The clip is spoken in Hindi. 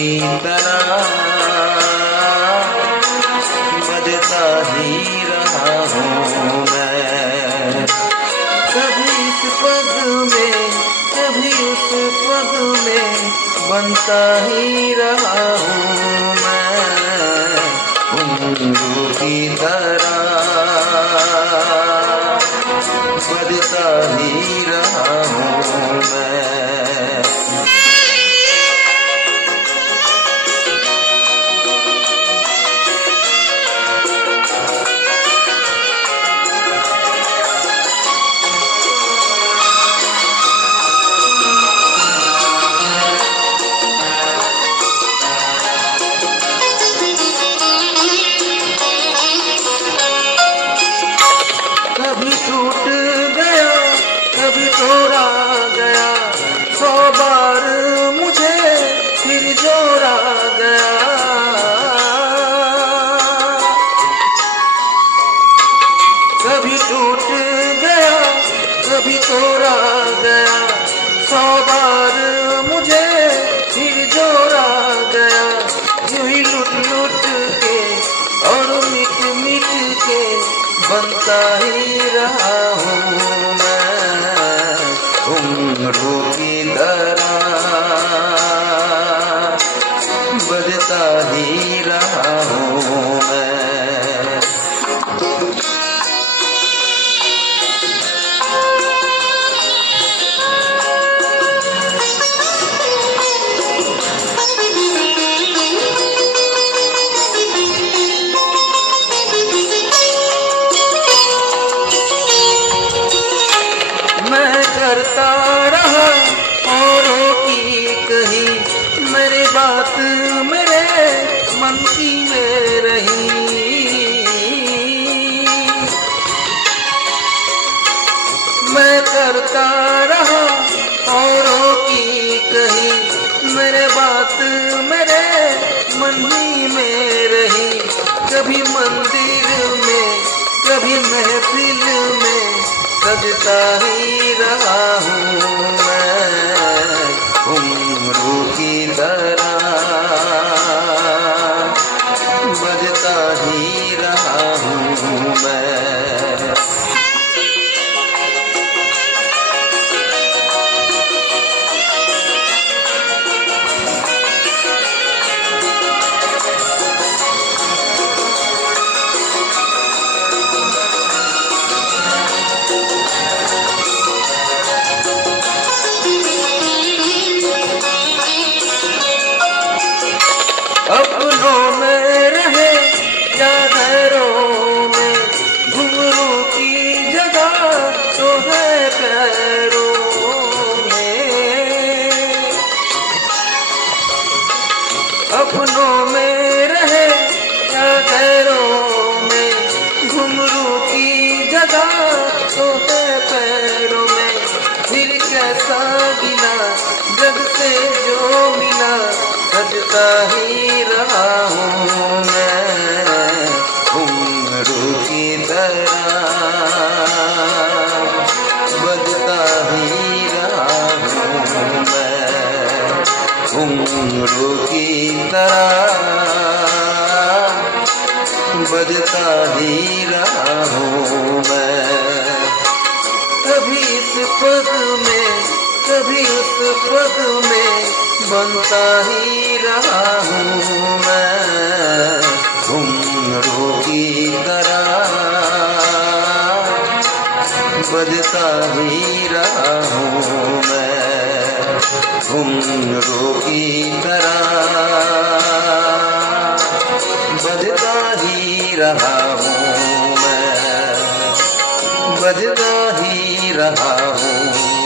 की तरह बजता ही रहा हूँ मैं। कभी इस पग में कभी उस पग में बनता ही रहा हूँ मैं, घुंघरू की तरह बजता ही रहा हूँ मैं। कभी टूट गया कभी तोड़ा गया, 100 बार मुझे फिर जोड़ा गया। कभी टूट गया कभी तोड़ा गया, 100 बार मुझे फिर जोड़ा गया। यूं ही लुट लुट के और मिट मिट के बनता ही रहा हूँ मैं, घुंघरू की तरह बजता ही रहा हूँ मैं। मैं करता रहा औरों की कही, मेरी बात मेरे मन की में रही। मैं करता रहा औरों की कही, मेरे बात मेरे मन ही में रही। कभी मंदिर में कभी महफिल में सजता ही रहा हूँ मैं, घुंघरू की तरह बजता ही रहा हूँ मैं। अपनों में रहे या गैरों में, घुंघरू की जगह तो है पैरों में। अपनों में रहे या गैरों में, घुंघरू की जगह तो है पैरों में। फिर कैसा गिला जग से जो मिला, सजता ही रहा हूँ मैं, घुंघरू की तरह बजता ही रहा हूँ मैं, घुंघरू की तरह बजता ही रहा हूँ मैं। कभी इस पग में कभी उस पग में बनता ही रहा हूँ मैं, घुंघरू की तरह बजता ही रहा हूँ मैं, घुंघरू की तरह बजता ही रहा हूँ मैं, बजता ही रहा हूँ।